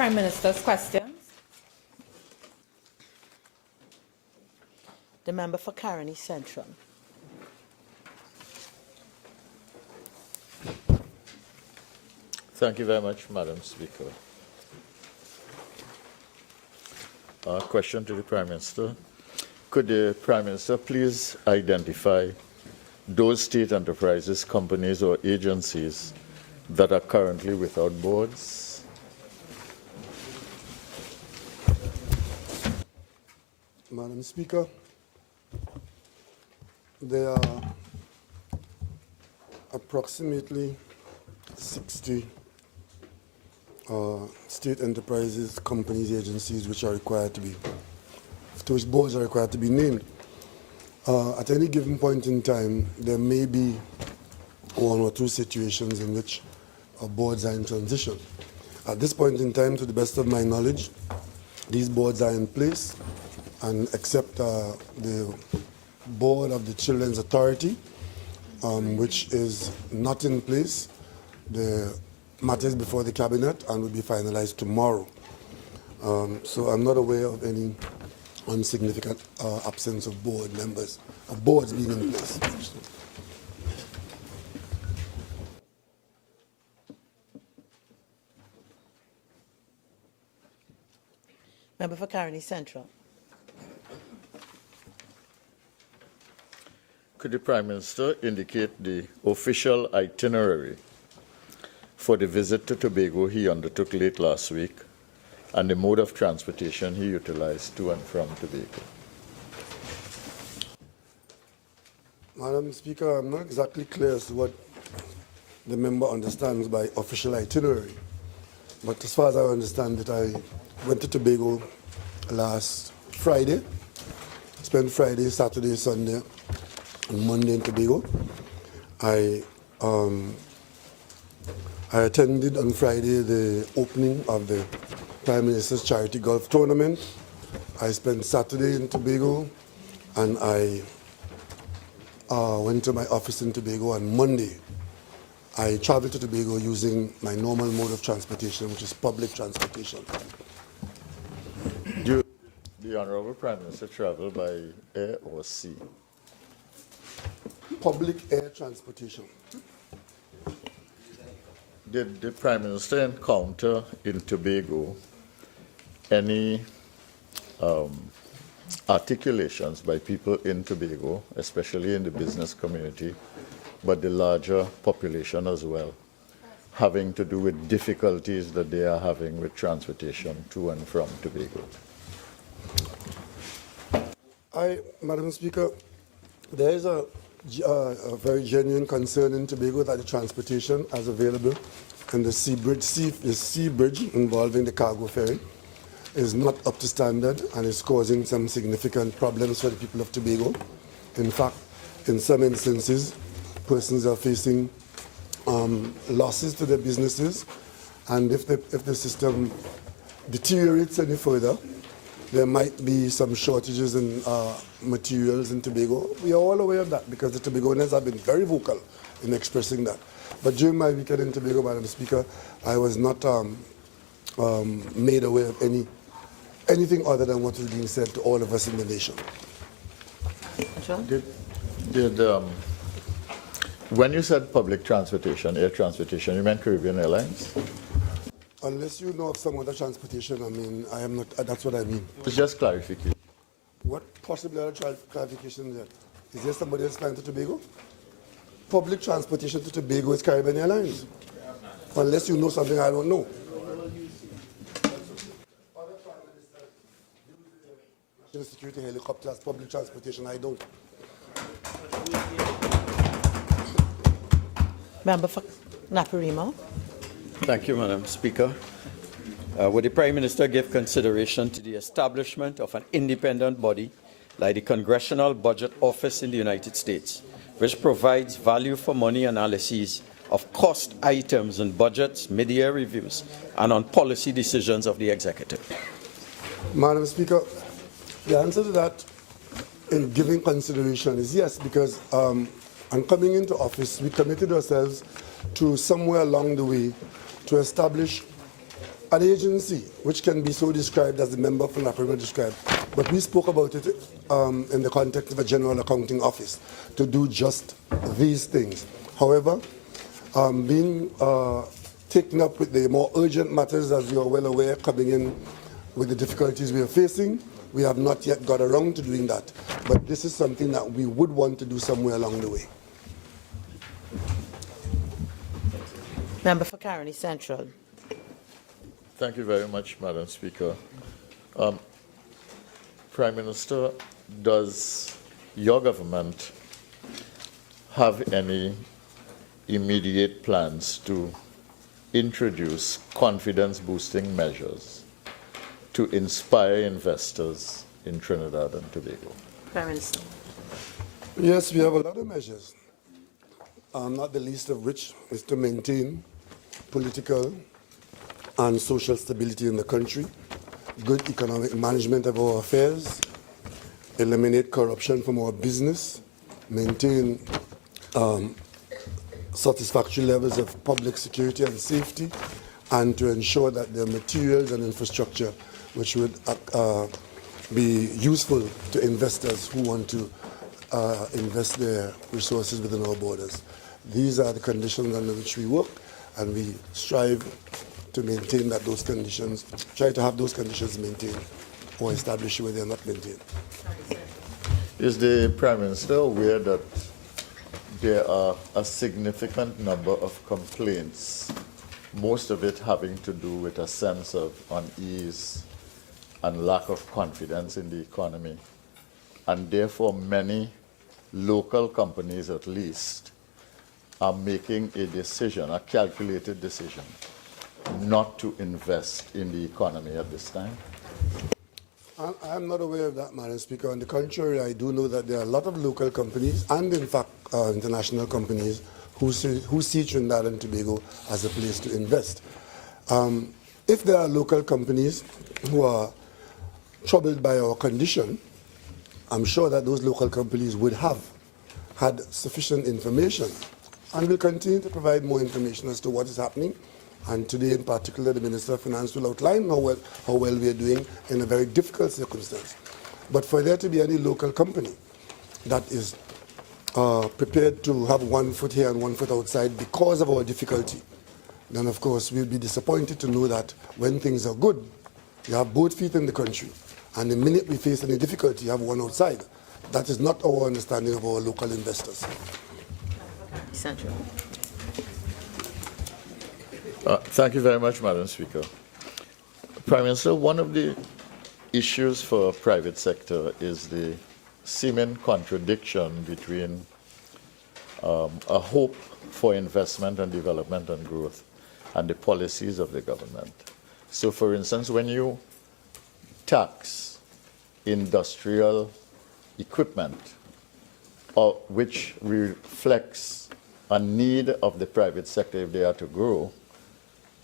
Prime Minister's questions. The member for Caroni Central. Thank you very much, Madam Speaker. Question to the Prime Minister. Could the Prime Minister please identify those state enterprises, companies or agencies that are currently without boards? Madam Speaker, there are approximately 60 state enterprises, companies, agencies which are required to be, to which boards are required to be named. At any given point in time, there may be one or two situations in which boards are in transition. At this point in time, to the best of my knowledge, these boards are in place, and except the board of the Children's Authority, which is not in place, the matter is before the cabinet and will be finalized tomorrow. So I'm not aware of any insignificant absence of board members, of boards being in place. Member for Caroni Central. Could the Prime Minister indicate the official itinerary for the visit to Tobago he undertook late last week and the mode of transportation he utilized to and from Tobago? Madam Speaker, I'm not exactly clear as to what the member understands by official itinerary. But as far as I understand it, I went to Tobago last Friday, spent Friday, Saturday, Sunday, and Monday in Tobago. I attended on Friday the opening of the Prime Minister's Charity Golf Tournament. I spent Saturday in Tobago, and I went to my office in Tobago on Monday. I traveled to Tobago using my normal mode of transportation, which is public transportation. Do the Honourable Prime Minister travel by air or sea? Public air transportation. Did the Prime Minister encounter in Tobago any articulations by people in Tobago, especially in the business community, but the larger population as well, having to do with difficulties that they are having with transportation to and from Tobago? Madam Speaker, there is a very genuine concern in Tobago that the transportation as available in the sea bridge involving the cargo ferry is not up to standard and is causing some significant problems for the people of Tobago. In fact, in some instances, persons are facing losses to their businesses, and if the system deteriorates any further, there might be some shortages in materials in Tobago. We are all aware of that because the Tobagonians have been very vocal in expressing that. But during my weekend in Tobago, Madam Speaker, I was not made aware of anything other than what is being said to all of us in the nation. When you said public transportation, air transportation, you meant Caribbean Airlines? Unless you know of some other transportation, I mean, I am not, that's what I mean. It's just clarification. What possible other clarification there? Is there somebody else flying to Tobago? Public transportation to Tobago is Caribbean Airlines. Unless you know something I don't know. National security helicopters, public transportation, I don't. Member for Naparima. Thank you, Madam Speaker. Would the Prime Minister give consideration to the establishment of an independent body like the Congressional Budget Office in the United States, which provides value for money analyses of cost items in budgets, mid-year reviews, and on policy decisions of the executive? Madam Speaker, the answer to that in giving consideration is yes, because on coming into office, we committed ourselves to somewhere along the way to establish an agency which can be so described as the member for Naparima described, but we spoke about it in the context of a general accounting office to do just these things. However, being taken up with the more urgent matters, as you are well aware, coming in with the difficulties we are facing, we have not yet got around to doing that. But this is something that we would want to do somewhere along the way. Member for Caroni Central. Thank you very much, Madam Speaker. Prime Minister, does your government have any immediate plans to introduce confidence-boosting measures to inspire investors in Trinidad and Tobago? Prime Minister. Yes, we have a lot of measures, not the least of which is to maintain political and social stability in the country, good economic management of our affairs, eliminate corruption from our business, maintain satisfactory levels of public security and safety, and to ensure that there are materials and infrastructure which would be useful to investors who want to invest their resources within our borders. These are the conditions under which we work, and we strive to maintain that those conditions, try to have those conditions maintained or established where they are not maintained. Is the Prime Minister aware that there are a significant number of complaints, most of it having to do with a sense of unease and lack of confidence in the economy, and therefore many local companies at least are making a decision, a calculated decision, not to invest in the economy at this time? I'm not aware of that, Madam Speaker. On the contrary, I do know that there are a lot of local companies and, in fact, international companies who see Trinidad and Tobago as a place to invest. If there are local companies who are troubled by our condition, I'm sure that those local companies would have had sufficient information and will continue to provide more information as to what is happening. And today, in particular, the Minister of Finance will outline how well we are doing in a very difficult circumstance. But for there to be any local company that is prepared to have 1 foot here and 1 foot outside because of our difficulty, then of course we'll be disappointed to know that when things are good, you have both feet in the country, and the minute we face any difficulty, you have one outside. That is not our understanding of our local investors. Central. Thank you very much, Madam Speaker. Prime Minister, one of the issues for private sector is the seeming contradiction between a hope for investment and development and growth and the policies of the government. So, for instance, when you tax industrial equipment, which reflects a need of the private sector if they are to grow,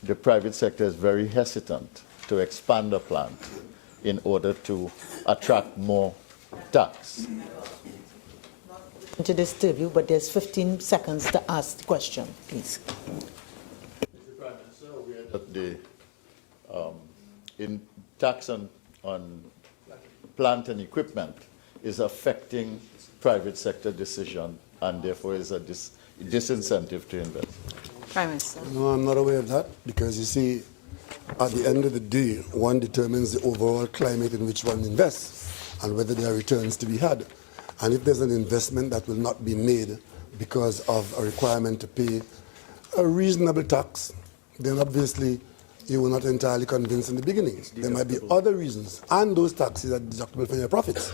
the private sector is very hesitant to expand a plant in order to attract more tax. To disturb you, but there's 15 seconds to ask the question, please. Mr. Prime Minister, aware that the in tax on plant and equipment is affecting private sector decision and therefore is a disincentive to invest? Prime Minister. No, I'm not aware of that, because you see, at the end of the day, one determines the overall climate in which one invests and whether there are returns to be had. And if there's an investment that will not be made because of a requirement to pay a reasonable tax, then obviously you were not entirely convinced in the beginning. There might be other reasons, and those taxes are deductible from your profits.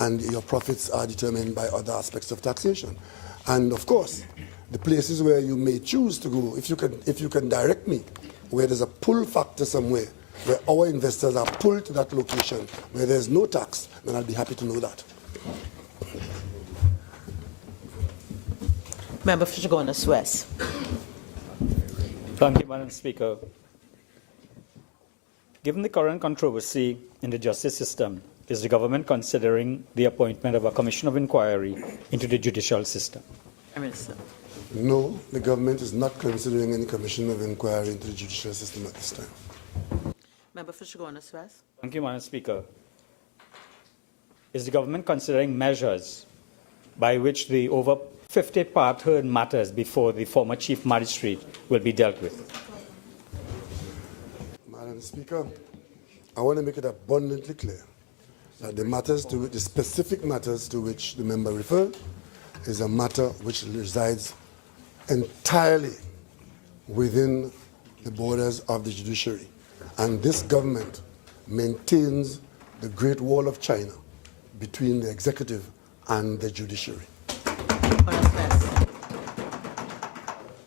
And your profits are determined by other aspects of taxation. And of course, the places where you may choose to go, if you can direct me where there's a pull factor somewhere, where our investors are pulled to that location, where there's no tax, then I'll be happy to know that. Member for Chaguanas West. Thank you, Madam Speaker. Given the current controversy in the justice system, is the government considering the appointment of a commission of inquiry into the judicial system? Prime Minister. No, the government is not considering any commission of inquiry into the judicial system at this time. Member for Chaguanas West. Thank you, Madam Speaker. Is the government considering measures by which the over 50 part heard matters before the former Chief Magistrate will be dealt with? Madam Speaker, I want to make it abundantly clear that the specific matters to which the member referred is a matter which resides entirely within the borders of the judiciary. And this government maintains the Great Wall of China between the executive and the judiciary.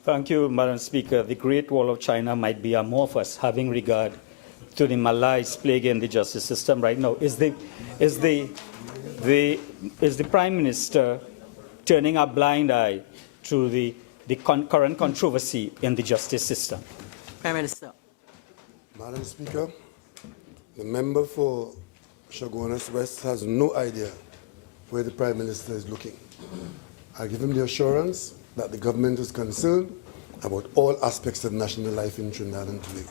Thank you, Madam Speaker. The Great Wall of China might be amorphous, having regard to the malaise plaguing the justice system right now. Is the Prime Minister turning a blind eye to the current controversy in the justice system? Prime Minister. Madam Speaker, the member for Chaguanas West has no idea where the Prime Minister is looking. I give him the assurance that the government is concerned about all aspects of national life in Trinidad and Tobago.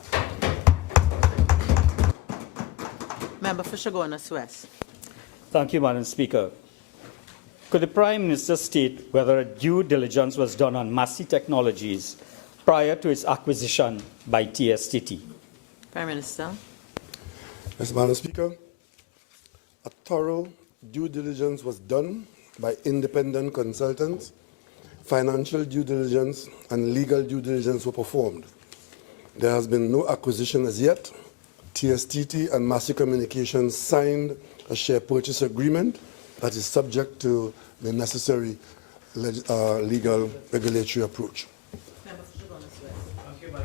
Member for Chaguanas West. Thank you, Madam Speaker. Could the Prime Minister state whether due diligence was done on Massey Technologies prior to its acquisition by TSTT? Prime Minister. Yes, Madam Speaker, a thorough due diligence was done by independent consultants. Financial due diligence and legal due diligence were performed. There has been no acquisition as yet. TSTT and Massey Communications signed a share purchase agreement that is subject to the necessary legal regulatory approach.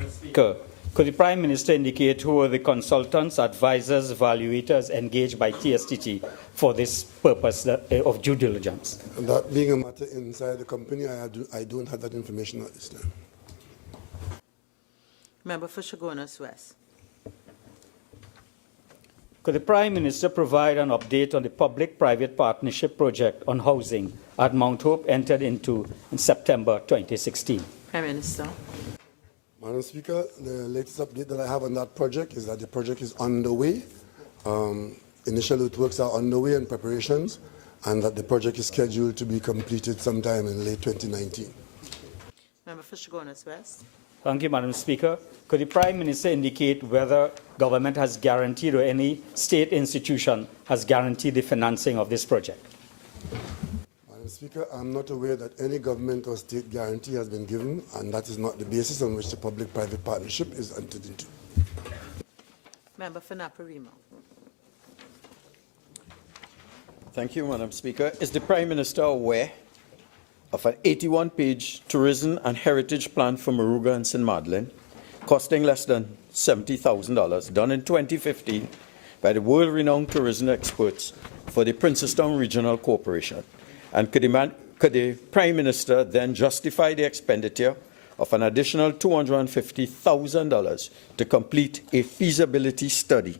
Speaker, could the Prime Minister indicate who were the consultants, advisors, evaluators engaged by TSTT for this purpose of due diligence? And that being a matter inside the company, I don't have that information at this time. Member for Chaguanas West. Could the Prime Minister provide an update on the public-private partnership project on housing at Mount Hope entered into in September 2016? Prime Minister. Madam Speaker, the latest update that I have on that project is that the project is underway. Initial earthworks are underway and preparations, and that the project is scheduled to be completed sometime in late 2019. Member for Chaguanas West. Thank you, Madam Speaker. Could the Prime Minister indicate whether government has guaranteed or any state institution has guaranteed the financing of this project? Madam Speaker, I'm not aware that any government or state guarantee has been given, and that is not the basis on which the public-private partnership is entered into. Member for Naparima. Thank you, Madam Speaker. Is the Prime Minister aware of an 81-page tourism and heritage plan for Moruga and St. Madeleine, costing less than $70,000, done in 2015 by the world-renowned tourism experts for the Princestown Regional Corporation? And could the Prime Minister then justify the expenditure of an additional $250,000 to complete a feasibility study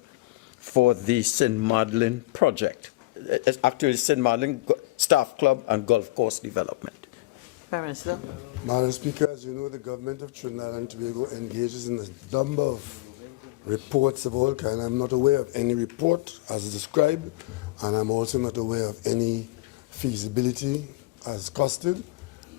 for the St. Madeleine project? It's actually St. Madeleine Staff Club and Golf Course Development. Prime Minister. Madam Speaker, as you know, the government of Trinidad and Tobago engages in a number of reports of all kinds. I'm not aware of any report as described, and I'm also not aware of any feasibility as costed,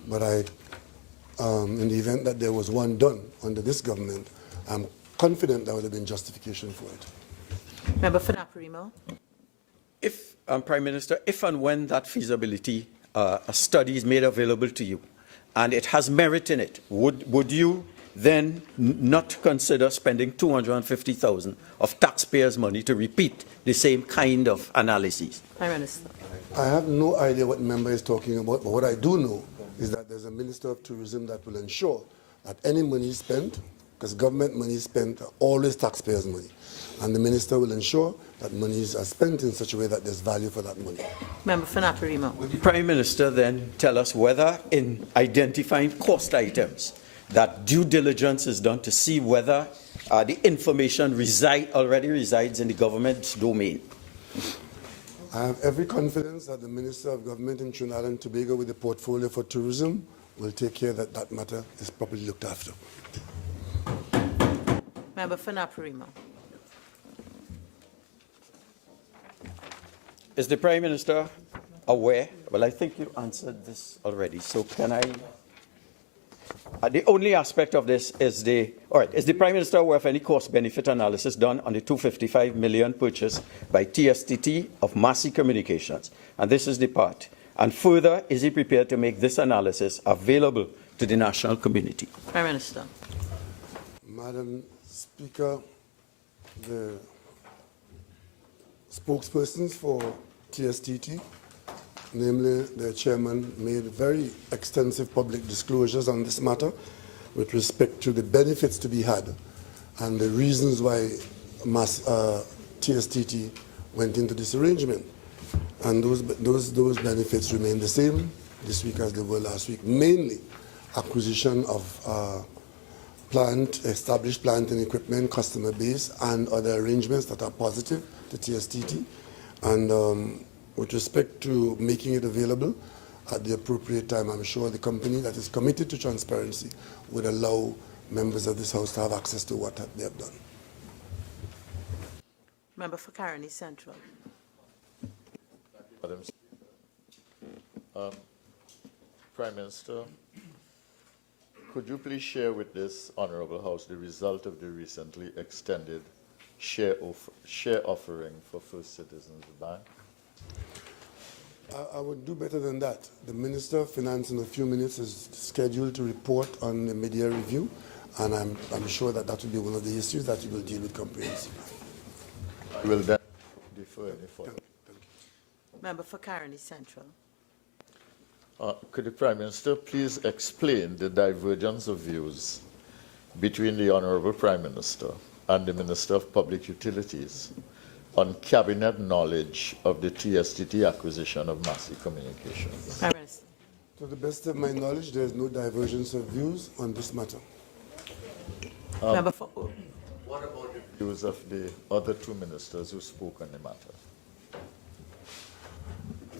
but in the event that there was one done under this government, I'm confident there would have been justification for it. Member for Naparima. If, Prime Minister, if and when that feasibility study is made available to you and it has merit in it, would you then not consider spending $250,000 of taxpayers' money to repeat the same kind of analysis? Prime Minister. I have no idea what the member is talking about, but what I do know is that there's a Minister of Tourism that will ensure that any money spent, because government money spent are always taxpayers' money, and the Minister will ensure that monies are spent in such a way that there's value for that money. Member for Naparima. Would the Prime Minister then tell us whether in identifying cost items that due diligence is done to see whether the information already resides in the government's domain? I have every confidence that the Minister of Government in Trinidad and Tobago with the portfolio for tourism will take care that that matter is properly looked after. Member for Naparima. Is the Prime Minister aware? Well, I think you answered this already. So can I? The only aspect of this is is the Prime Minister aware of any cost-benefit analysis done on the $255 million purchase by TSTT of Massey Communications? And this is the part. And further, is he prepared to make this analysis available to the national community? Prime Minister. Madam Speaker, the spokespersons for TSTT, namely the chairman, made very extensive public disclosures on this matter with respect to the benefits to be had and the reasons why TSTT went into this arrangement. And those benefits remain the same this week as they were last week, mainly acquisition of established plant and equipment, customer base, and other arrangements that are positive to TSTT. And with respect to making it available at the appropriate time, I'm sure the company that is committed to transparency would allow members of this House to have access to what they have done. Member for Caroni Central. Madam Speaker. Prime Minister, could you please share with this Honourable House the result of the recently extended share offering for First Citizens Bank? I would do better than that. The Minister of Finance in a few minutes is scheduled to report on the media review, and I'm sure that that will be one of the issues that he will deal with comprehensively. I will then defer any further. Member for Caroni Central. Could the Prime Minister please explain the divergence of views between the Honourable Prime Minister and the Minister of Public Utilities on Cabinet knowledge of the TSTT acquisition of Massey Communications? Prime Minister. To the best of my knowledge, there is no divergence of views on this matter. Member for What about the views of the other two ministers who spoke on the matter?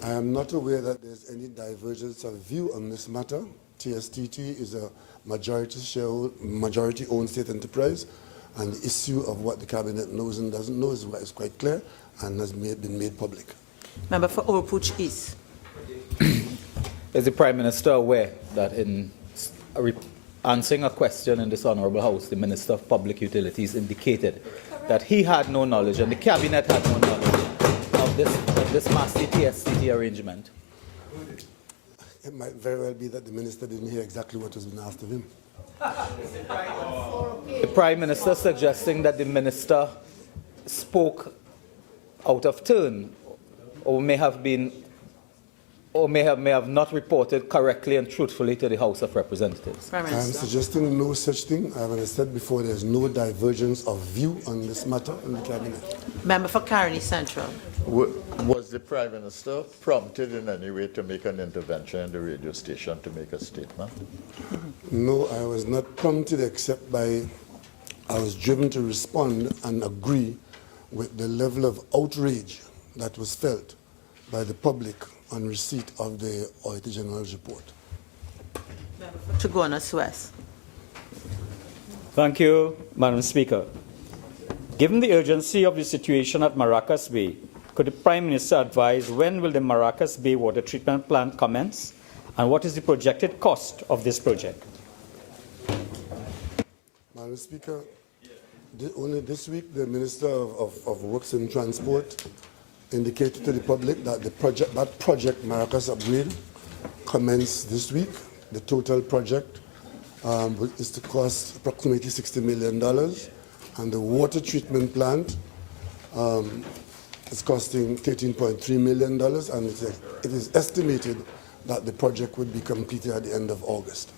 I am not aware that there's any divergence of view on this matter. TSTT is a majority-owned state enterprise, and the issue of what the Cabinet knows and doesn't know is quite clear and has been made public. Member for Oropouche East. Is the Prime Minister aware that in answering a question in this Honourable House, the Minister of Public Utilities indicated that he had no knowledge and the Cabinet had no knowledge of this Massey TSTT arrangement? It might very well be that the Minister didn't hear exactly what was being asked of him. The Prime Minister suggesting that the Minister spoke out of turn or may have not reported correctly and truthfully to the House of Representatives. Prime I am Minister. suggesting no such thing. As I said before, there's no divergence of view on this matter in the Cabinet. Member for Caroni Central. Was the Prime Minister prompted in any way to make an intervention in the radio station to make a statement? No, I was not prompted except I was driven to respond and agree with the level of outrage that was felt by the public on receipt of the Auditor General's report. Chaguanas West. Thank you, Madam Speaker. Given the urgency of the situation at Maracas Bay, could the Prime Minister advise when will the Maracas Bay water treatment plant commence and what is the projected cost of this project? Madam Speaker, only this week the Minister of Works and Transport indicated to the public that that project Maracas Upgrade commenced this week. The total project is to cost approximately $60 million, and the water treatment plant is costing $13.3 million, and it is estimated that the project would be completed at the end of August.